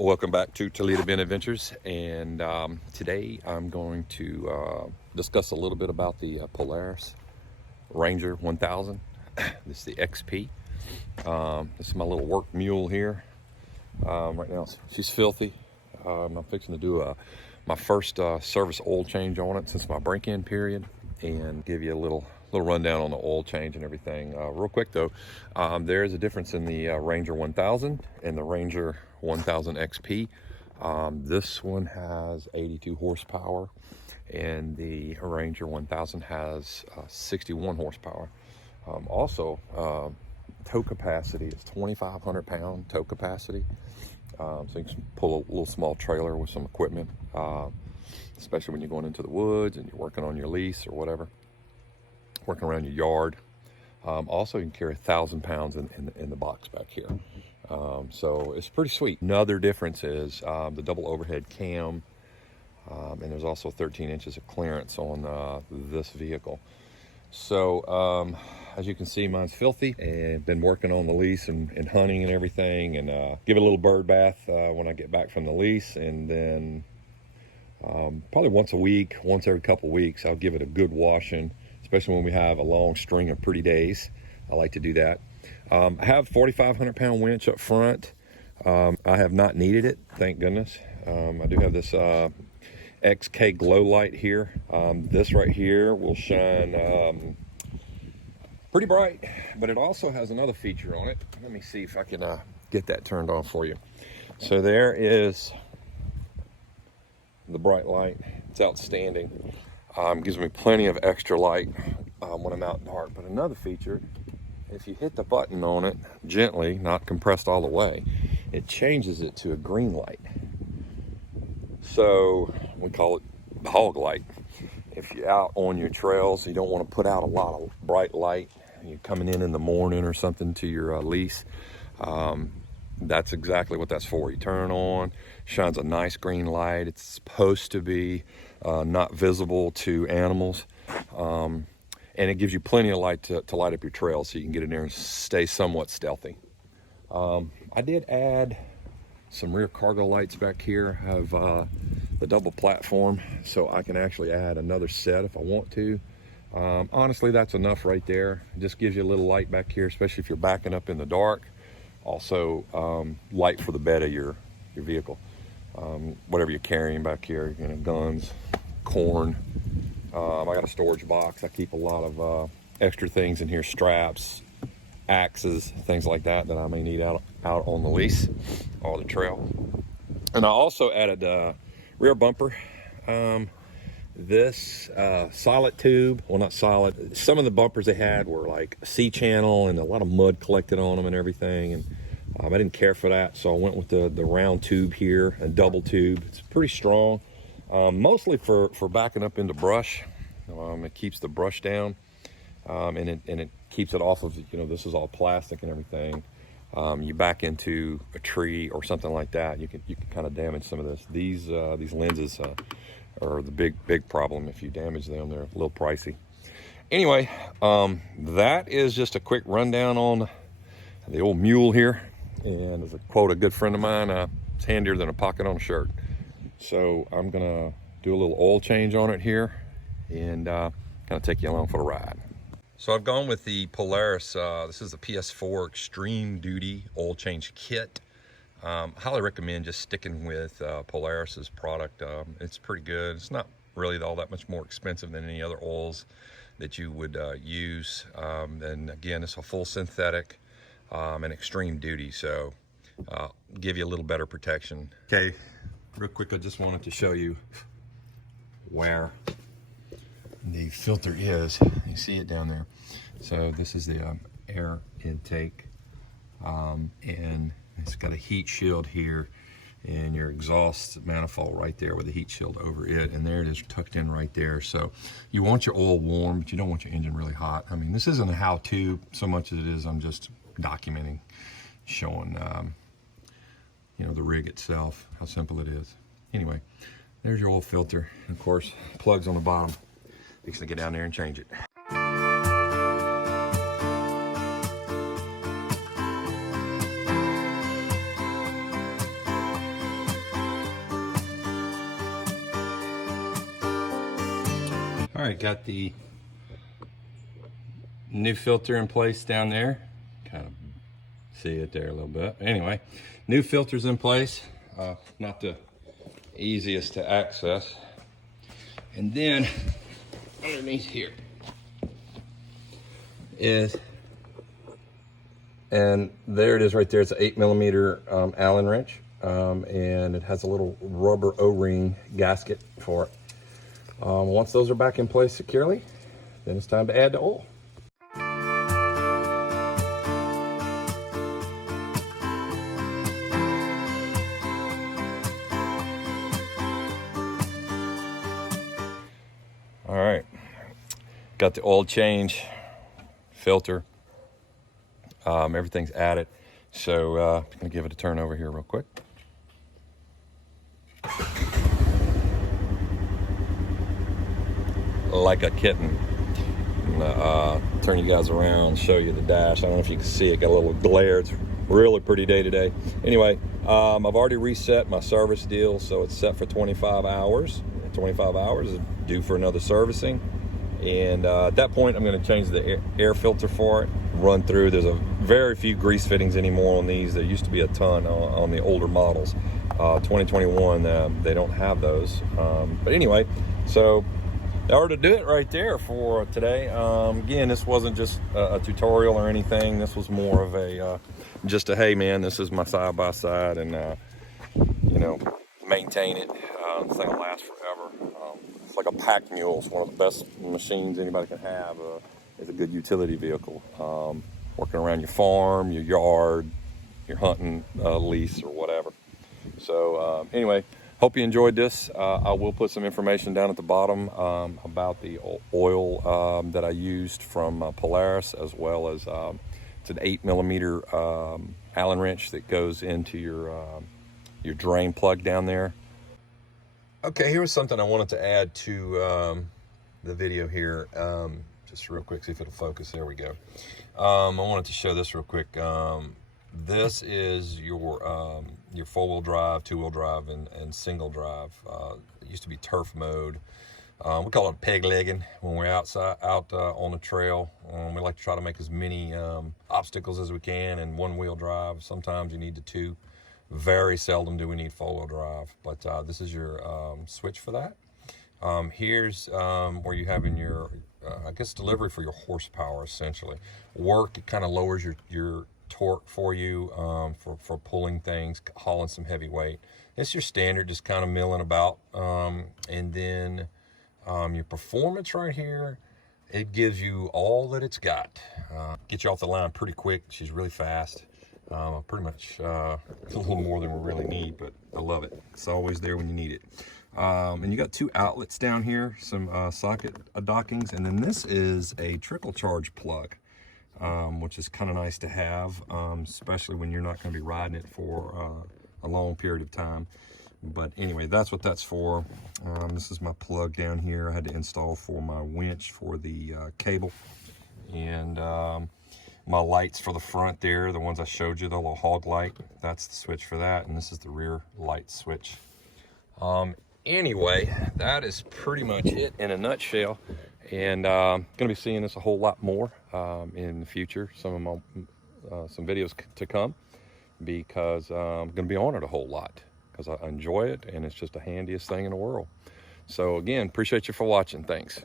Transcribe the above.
Welcome back to Toledo Ben Adventures, and today I'm going to discuss a little bit about the Polaris Ranger 1000. This is the XP. This is my little work mule here. Right now she's filthy. I'm fixing to do my first service oil change on it since my break-in period, and give you a little rundown on the oil change and everything. Real quick though, there is a difference in the Ranger 1000 and the Ranger 1000 XP. This one has 82 horsepower and the Ranger 1000 has 61 horsepower. Also, tow capacity is 2,500 pound tow capacity. So you can pull a little small trailer with some equipment, especially when you're going into the woods and you're working on your lease or whatever, working around your yard. Also, you can carry 1,000 pounds in the box back here. So it's pretty sweet. Another difference is the double overhead cam, and there's also 13 inches of clearance on this vehicle. So as you can see, mine's filthy, and been working on the lease and hunting and everything, and give it a little bird bath when I get back from the lease, and then probably once a week, once every couple weeks, I'll give it a good washing, especially when we have a long string of pretty days. I like to do that. I have 4,500 pound winch up front. I have not needed it, thank goodness. I do have this XK glow light here. This right here will shine pretty bright, but it also has another feature on it. Let me see if I can get that turned on for you. So there is the bright light. It's outstanding. Gives me plenty of extra light when I'm out in dark. But another feature, if you hit the button on it gently, not compressed all the way, it changes it to a green light. So we call it hog light. If you're out on your trails, you don't want to put out a lot of bright light, you're coming in the morning or something to your lease, that's exactly what that's for. You turn it on, shines a nice green light. It's supposed to be not visible to animals, and it gives you plenty of light to light up your trail, so you can get in there and stay somewhat stealthy. I did add some rear cargo lights back here. I have the double platform, so I can actually add another set if I want to. Honestly, that's enough right there. It just gives you a little light back here, especially if you're backing up in the dark. Also, light for the bed of your vehicle. Whatever you're carrying back here, you know, guns, corn. I got a storage box. I keep a lot of extra things in here, straps, axes, things like that I may need out on the lease or the trail. And I also added a rear bumper. This solid tube, well, not solid, some of the bumpers they had were like C-channel and a lot of mud collected on them and everything, and I didn't care for that, so I went with the round tube here, a double tube. It's pretty strong, mostly for backing up into brush. It keeps the brush down, and it keeps it off of, you know, this is all plastic and everything. You back into a tree or something like that, you can kind of damage some of this. These lenses are the big problem. If you damage them, they're a little pricey. Anyway, that is just a quick rundown on the old mule here. And as a quote a good friend of mine, it's handier than a pocket on a shirt. So I'm gonna do a little oil change on it here, and kind of take you along for the ride. So I've gone with the Polaris. This is the PS4 Extreme Duty Oil Change Kit. Highly recommend just sticking with Polaris's product. It's pretty good. It's not really all that much more expensive than any other oils that you would use. And again, it's a full synthetic and extreme duty, so give you a little better protection. Okay, real quick, I just wanted to show you where the filter is. You see it down there. So this is the air intake, and it's got a heat shield here, and your exhaust manifold right there with the heat shield over it, and there it is tucked in right there. So you want your oil warm, but you don't want your engine really hot. I mean, this isn't a how-to so much as it is I'm just documenting, showing you know, the rig itself, how simple it is. Anyway, there's your oil filter, and of course plugs on the bottom. Fixing to get down there and change it. All right, got the new filter in place down there. Kind of see it there a little bit. Anyway, new filters in place. Not the easiest to access. And then underneath here is, and there it is right there. It's an 8mm Allen wrench, and it has a little rubber O-ring gasket for it. Once those are back in place securely, then it's time to add the oil. All right, got the oil change, filter, everything's added. So I'm gonna give it a turn over here real quick. Like a kitten. Turn you guys around, show you the dash. I don't know if you can see it, got a little glare. It's really pretty day to day. Anyway, I've already reset my service deal, so it's set for 25 hours. 25 hours is due for another servicing. And at that point, I'm going to change the air filter for it, run through. There's a very few grease fittings anymore on these. There used to be a ton on the older models. 2021, they don't have those. But anyway, so in order to do it right there for today. Again, this wasn't just a tutorial or anything. This was more of a just a, hey man, this is my side-by-side, and you know, maintain it. This thing will last forever. It's like a pack mule. It's one of the best machines anybody can have. It's a good utility vehicle. Working around your farm, your yard, your hunting lease or whatever. So anyway, hope you enjoyed this. I will put some information down at the bottom about the oil that I used from Polaris, as well as it's an 8mm Allen wrench that goes into your drain plug down there. Okay, here was something I wanted to add to the video here. Just real quick, see if it'll focus. There we go. I wanted to show this real quick. This is your 4-wheel drive, 2-wheel drive, and single drive. It used to be turf mode. We call it peg legging when we're out on the trail. We like to try to make as many obstacles as we can in 1-wheel drive. Sometimes you need the 2. Very seldom do we need 4-wheel drive, but this is your switch for that. Here's where you have in your, I guess, delivery for your horsepower, essentially. Work, it kind of lowers your torque for you for pulling things, hauling some heavy weight. It's your standard, just kind of milling about. And then your performance right here, it gives you all that it's got. Get you off the line pretty quick. She's really fast. Pretty much a little more than we really need, but I love it. It's always there when you need it. And you got 2 outlets down here, some socket dockings, and then this is a trickle charge plug, which is kind of nice to have, especially when you're not going to be riding it for a long period of time. But anyway, that's what that's for. This is my plug down here. I had to install for my winch for the cable, and my lights for the front there, the ones I showed you, the little hog light, that's the switch for that, and this is the rear light switch. Anyway, that is pretty much it in a nutshell, and I'm gonna be seeing this a whole lot more in the future, some videos to come, because I'm gonna be on it a whole lot because I enjoy it, and it's just the handiest thing in the world. So again, appreciate you for watching. Thanks.